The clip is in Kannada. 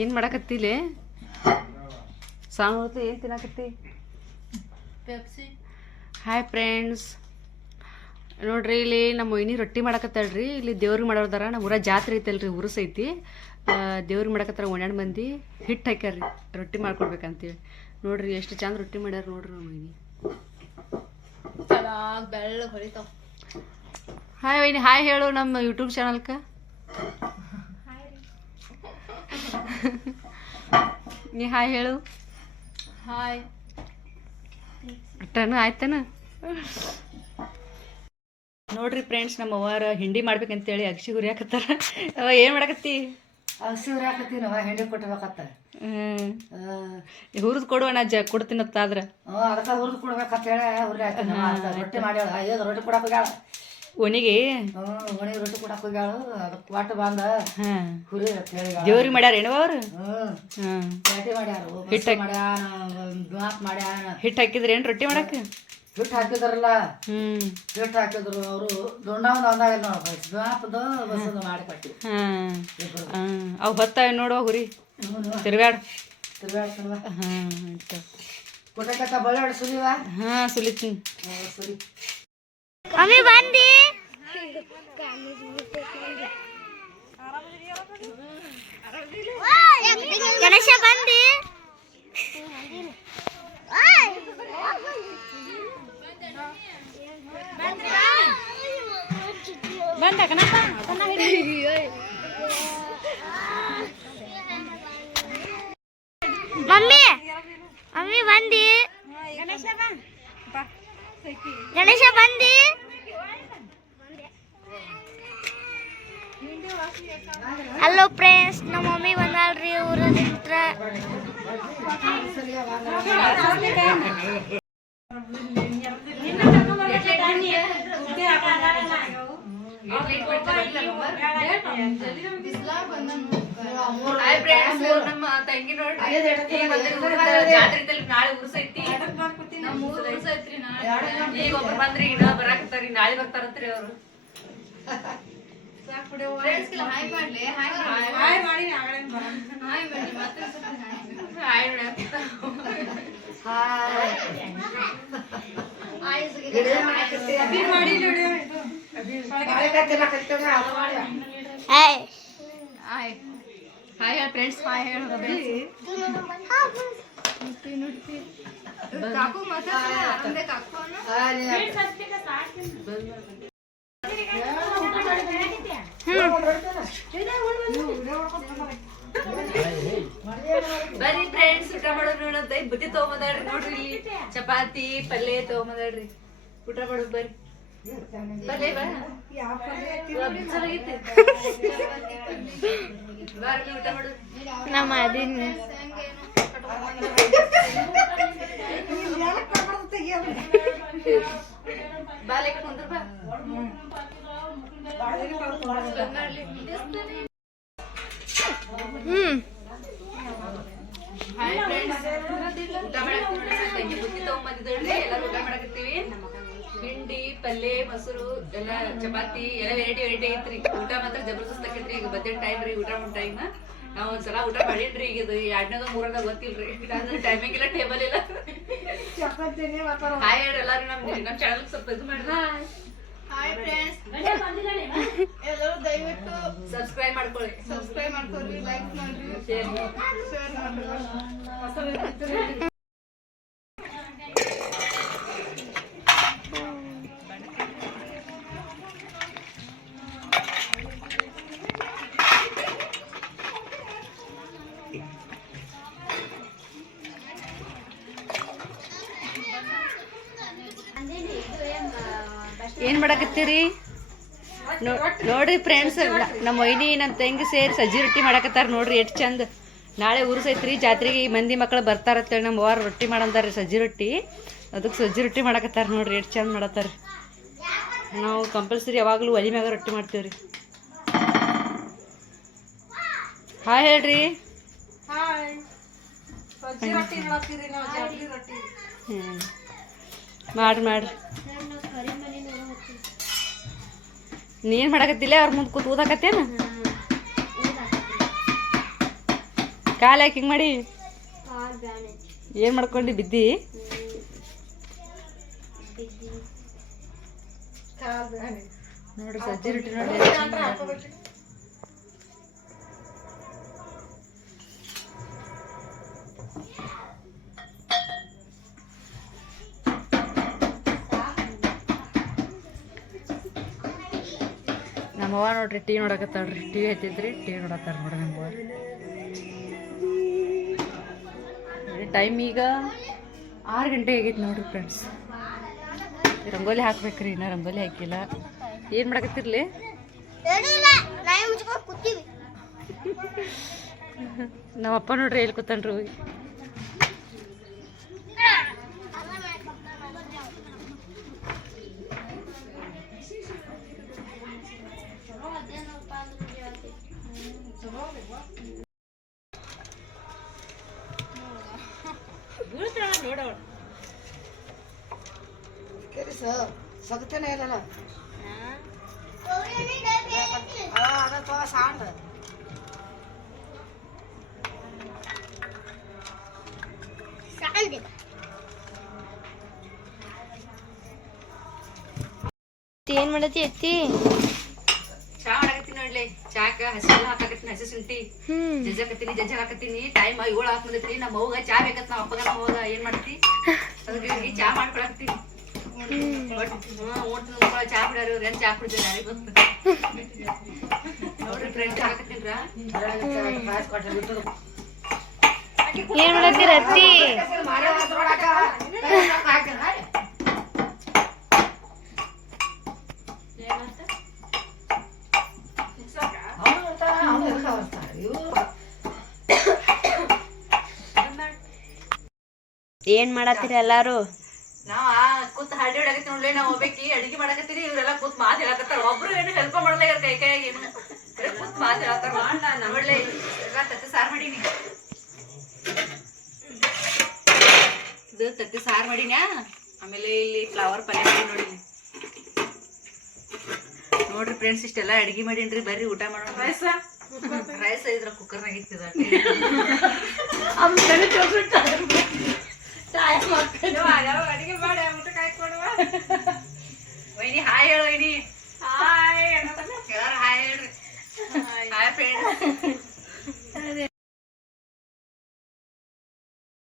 ಏನು ಮಾಡಕತ್ತಿಲೆ ಸಾಂಗ್ ಹೊತ್ತು ಏನು ತಿನ್ನಕತ್ತಿ? ಪೆಪ್ಸಿ ಹಾಯ್ ಫ್ರೆಂಡ್ಸ್ ನೋಡ್ರಿ ಇಲ್ಲಿ ನಮ್ಮ ಮೊಯ್ನಿ ರೊಟ್ಟಿ ಮಾಡಕತ್ತಾಳ್ರಿ. ಇಲ್ಲಿ ದೇವ್ರಿಗೆ ಮಾಡೋದಾರ ನಮ್ಮ ಊರ ಜಾತ್ರೆ ಐತಲ್ರಿ ಉರುಸ್ ಐತಿ ದೇವ್ರಿಗೆ ಮಾಡಕತ್ತಾರ ಒಂದೆರಡು ಮಂದಿ. ಹಿಟ್ಟು ಹಾಕ್ಯಾರ್ರಿ ರೊಟ್ಟಿ ಮಾಡ್ಕೊಡ್ಬೇಕಂತೇಳಿ. ನೋಡ್ರಿ ಎಷ್ಟು ಚಂದ ರೊಟ್ಟಿ ಮಾಡ್ಯಾರ ನೋಡ್ರಿ ನಮ್ಮ ಮೊಯ್ನಿ ಚೆನ್ನಾಗಿ ಬೆಳ್ಳ ಹೊಳಿತಾವ ಹಾಯ್ ವೈನಿ ಹಾಯ್ ಹೇಳು ನಮ್ಮ ಯೂಟ್ಯೂಬ್ ಚಾನಲ್ಕ ನೀ ಹಾಯ್ ಹೇಳು. ಹಾಯ್. ಅಟ್ಟನು ಆಯ್ತನ? ನೋಡ್ರಿ ಫ್ರೆಂಡ್ಸ್ ನಮ್ಮ ಅವ್ವಾರ ಹಿಂಡಿ ಮಾಡ್ಬೇಕಂತೇಳಿ ಅಕ್ಷಿ ಹುರಿಯಾಕತ್ತಾರ. ಅವ ಏನು ಮಾಡಕತ್ತಿ? ಹಸಿವ್ರಿ ಹಾಕತ್ತೀನವ ಹಿಂಡಿ ಕೊಟ್ಬೇಕತ್ತ. ಹ್ಞೂ ಹುರಿದು ಕೊಡುವಣ ಜ ಕೊಡ್ತೀನತ್ತಾದ್ರ ಅದಕ್ಕೆ ಹುರಿದು ಕೊಡ್ಬೇಕಂತ ಹೇಳಿ ಹುರಿ ರೊಟ್ಟಿ ಮಾಡ್ಯಾಳ. ಈಗ ರೊಟ್ಟಿ ಕೊಡಕ್ ಹೋಗ್ಯಾಳ ಒಣಿಗೆ ರೊಟ್ಟಿ ಕೊಡಕ್ ಹೋಗ್ಯಾಳು. ಅದಕ್ಕೆ ಒಟ್ಟು ಬಂದ. ಹುರಿ ದೇವ್ರಿ ಮಾಡ್ಯಾರ ಏನವ ಅವ್ರು? ಪ್ಯಾಟಿ ಮಾಡ್ಯಾರ ಬಸ್ಸು ಮಾಡ್ಯಾನ ದ್ವಾಪ್ ಮಾಡ್ಯಾನ. ಹಿಟ್ಟು ಹಾಕಿದ್ರ ಏನು ರೊಟ್ಟಿ ಮಾಡಕ್ಕೆ? ಹಿಟ್ಟು ಹಾಕಿದ್ರಲ್ಲ? ಹಿಟ್ಟು ಹಾಕಿದ್ರು ಅವರು. ದ್ವಾಪದ ಬಸ್ಸದು ಮಾಡಿ ಕೊಟ್ಟಿ ಹಾಂ. ಇಬ್ರು. ಹಾಂ. ಅವು ಹೊತ್ತಾವ ನೋಡುವ ಹುರಿ. ತಿರ್ಗಾಡ್ ತಿರ್ಗಾಡ್ತಲ್ವ ಹಾಂ ಕೊಟ್ಟ ಕೊಟ್ಟಕತ್ತ ಸುಲಿವಾ? ಹಾ ಹಾಂ ಸುಲಿತೀನಿ ಸುಲಿ. ಅಮ್ಮಿ ಬಂದಿ ಗಣೇಶ ಬಂದಿ ಬಂದ ಕಣಪ್ಪ ಮಮ್ಮಿ ಮಮ್ಮಿ ಬಂದಿ ಗಣೇಶ ಬಂದಿ ಹಲೋ ಫ್ರೆಂಡ್ಸ್ ನಮ್ಮ ಮಮ್ಮಿ ಬಂದಾಳ್ರಿ ಊರಿಂದ ನಮ್ಮ ತಂಗಿ ನಾಳೆ ಊರ್. ಈಗ ಒಬ್ರು ಬಂದ್ರಿ ಇನ್ನ ಬರಾಕತ್ತಾರಿ ನಾಳೆ ಬರ್ತಾರಂತ್ರಿ ಅವ್ರು. hi madam hi hi hi friends hi ಹೇಳಿ ಬರ್ರಿ ಫ್ರೆಂಡ್ಸ್ ಊಟ ಮಾಡೋದು ಅಂತ ಬುತ್ತಿ ತಗೊಂಬದಾಡ್ರಿ ನೋಡ್ರಿ ಇಲ್ಲಿ. ಚಪಾತಿ ಪಲ್ಯ ತಗೊಂಬದಾಡ್ರಿ ಊಟ ಮಾಡೋದು ಬರ್ರಿ. ಪಲ್ಯ ಬರ್ರಿ ಊಟ ಮಾಡೋದು ನಮ್ಮ ಅದಿನ. ಬಾಲೆ ಕುಂದ್ರ ಬಾ ಹ್ಮ್ ಹಾಯ್ ಫ್ರೆಂಡ್ಸ್ ಊಟ ಮಾಡಕ್ಕೆ ನೋಡ್ರಿ ತಂಗಿ ಬುತ್ತಿ ತಗೊಂಬಂದಿದ್ದಳ್ರಿ ಎಲ್ಲರೂ ಊಟ ಮಾಡಕತ್ತೀವಿ ಹಿಂಡಿ ಪಲ್ಲೆ ಮೊಸರು ಎಲ್ಲ ಚಪಾತಿ ಎಲ್ಲ ವೆರೈಟಿ ವೆರೈಟಿ ಐತ್ರಿ. ಊಟ ಮಾತ್ರ ಜಬರ್ದಸ್ತ್ ಆಕೈತ್ರಿ. ಈಗ ಬದ್ದೆ ಟೈಮ್ ರೀ ಊಟ ಮಾಡೋ ಟೈಮ್ ನಾವ್ ಒಂದ್ಸಲ ಊಟ ಮಾಡಿನ್ರಿ ಈಗ ಇದು ಎರಡನೇದ ಮೂರನೇದ ಗೊತ್ತಿಲ್ರಿ. ಅಂದ್ರೆ ಟೈಮಿಂಗ್ ಇಲ್ಲ ಟೇಬಲ್ ಇಲ್ಲ. ಹಾಯ್ ಹೇಳಿ ಎಲ್ಲಾರು ನಮ್ ನಮ್ ಚಾನಲ್ ಸ್ವಲ್ಪ ಇದು ಮಾಡಿ ಹಾಯ್ ಫ್ರೆಂಡ್ಸ್ ಎಲ್ಲರೂ ದಯವಿಟ್ಟು ಸಬ್ಸ್ಕ್ರೈಬ್ ಮಾಡ್ಕೊಳ್ಳಿ ಸಬ್ಸ್ಕ್ರೈಬ್ ಮಾಡ್ಕೊಳ್ರಿ ಲೈಕ್ ಮಾಡ್ರಿ. ಶೇರ್ ಮಾಡ್ರಿ. ಏನ್ ಮಾಡಕತ್ತೀರಿ? ನೋಡ್ರಿ ಫ್ರೆಂಡ್ಸ್ ನಮ್ಮ ಒಯ್ನಿ ನಮ್ಮ ತಂಗಿ ಸೇರಿ ಸಜ್ಜಿ ರೊಟ್ಟಿ ಮಾಡಕತ್ತಾರ ನೋಡ್ರಿ ಎಷ್ಟು ಚಂದ. ನಾಳೆ ಉರ್ಸೈತ್ರಿ ಜಾತ್ರೆಗೆ ಈ ಮಂದಿ ಮಕ್ಕಳು ಬರ್ತಾರತ್ತೇಳಿ ನಮ್ಮ ವಾರ ರೊಟ್ಟಿ ಮಾಡಂದಾರ್ರಿ ಸಜ್ಜಿ ರೊಟ್ಟಿ. ಅದಕ್ಕೆ ಸಜ್ಜಿ ರೊಟ್ಟಿ ಮಾಡಕತ್ತಾರ ನೋಡ್ರಿ ಎಷ್ಟು ಚಂದ ಮಾಡತ್ತಾರ ನಾವು ಕಂಪಲ್ಸರಿ ಯಾವಾಗಲೂ ಒಲಿ ಮ್ಯಾಗ ರೊಟ್ಟಿ ಮಾಡ್ತೀವ್ರಿ. ಹಾಯ್ ಹೇಳ್ರಿ. ಹ್ಞೂ ಮಾಡ್ರಿ ಮಾಡ್ರಿ. ನೀನು ಮಾಡಕತ್ತಿಲ್ಲ ಅವ್ರ ಮುಂದೆ ಕೂತ್ ಓದಾಕತ್ತೇನು ಕಾಲು ಯಾಕೆ ಹಿಂಗೆ ಮಾಡಿ? ಏನು ಮಾಡ್ಕೊಂಡು ಬಿದ್ದಿ? ನೋಡ್ರಿ ಸಜ್ಜಿ ರೊಟ್ಟಿ ನೋಡಿ. ನಮ್ಮವ್ವ ನೋಡ್ರಿ ಟಿ ನೋಡಕತ್ತಾಳ್ರಿ. ಟಿ ಹತ್ತಿದ್ರಿ ಟಿ ನೋಡತ್ತಾರ ನೋಡ್ರಿ ನಮ್ಮವ್ವ ಟೈಮ್ ಈಗ ಆರು ಗಂಟೆ ಆಗೈತೆ ನೋಡ್ರಿ ಫ್ರೆಂಡ್ಸ್ ರಂಗೋಲಿ ಹಾಕ್ಬೇಕ್ರಿ ಇನ್ನ ರಂಗೋಲಿ ಹಾಕಿಲ್ಲ. ಏನು ಮಾಡಕತ್ತಿರ್ಲಿ? ನಮ್ಮಪ್ಪ ನೋಡ್ರಿ ಎಲ್ಲಿ ಕೂತಾನ್ರಿ ಹೋಗಿ. ಸರ್ ಸಗತೇನೆ ಅದ ತಗ ಸಾಂಡ್ ಏನ್ ಮಾಡತಿ ಅತ್ತಿ? ಚಾ ಮಾಡಕತ್ತಿ ನೋಡ್ಲಿ. ಚಾಕ ಹಸಿ ಹಾಕಕತ್ತೀನಿ ಹಸಿ ಶುಂಠಿ. ಹ್ಮ್. ಜಜ್ಜಕತ್ತೀನಿ ಜಜ್ಜ ಹಾಕತ್ತೀನಿ ಟೈಮ್ ಏಳು ಹಾಕ್ ಬಂದೈತ್ರಿ. ನಮ್ಮ ಅವ್ಗ ಚಾ ಬೇಕತ್ ನಮ್ಮ ಅಪ್ಪಗ ನಮ್ಮ ಹೋಗ ಏನ್ ಮಾಡ್ತಿ ಅದಕ್ಕೆ ಚಾ ಮಾಡ್ಕೊಳಕತ್ತೀನಿ. ಫ್ರೆಂಡ್ ಏನ್ ಮಾಡತ್ತೀರ ಅತ್ತಿ? ಏನ್ ಮಾಡತ್ತೀರ ಎಲ್ಲಾರು? ನಾವ್ ಆ ಕೂತ್ ಹಾಡಿ ಹೊಡಕತ್ತಿ ನೋಡ್ಲಿ ನಾವ್ ಹೋಗ್ಬೇಕಿ ಅಡಿಗೆ ಮಾಡಕತ್ತೀರಿ ಇವ್ರೆಲ್ಲ ಕೂತ್ ಮಾತ್ ಹೇಳಕತ್ತಾರ. ಒಬ್ರು ಏನು ಹೆಲ್ಪ್ ಮಾಡಲ್ಲ ಇವ್ರ ಕೈ ಕೈಯಾಗ ಏನು? ಕೂತ್ ಮಾತ್ ಹೇಳತ್ತಾರ. ನೋಡ್ಲಿ ಎಲ್ಲ ತತ್ತಿ ಸಾರ್ ಮಾಡೀನಿ. ಇದು ತತ್ತಿ ಸಾರ್ ಮಾಡೀನ್ಯಾ? ಆಮೇಲೆ ಇಲ್ಲಿ ಫ್ಲವರ್ ಪಲ್ಯ ಮಾಡಿ ನೋಡಿ ನೋಡ್ರಿ ಫ್ರೆಂಡ್ಸ್ ಇಷ್ಟೆಲ್ಲ ಅಡಿಗೆ ಮಾಡೀನ್ರಿ ಬರ್ರಿ ಊಟ ಮಾಡೋಣ. ರೈಸ? ರೈಸ್ ಇದ್ರ ಕುಕ್ಕರ್ನಾಗ ಇತ್ತಿದ ಟೈಮ್ ಕಾಯ್ಕೊಡುವ ವೈನಿ ಹಾಯ್ ಹೇಳು ಇನಿ ಹಾಯ್. ಹಾಯ್ ಹೇಳ್ರಿ. ಹಾಯ್. ಫ್ರೆಂಡ್ಸ್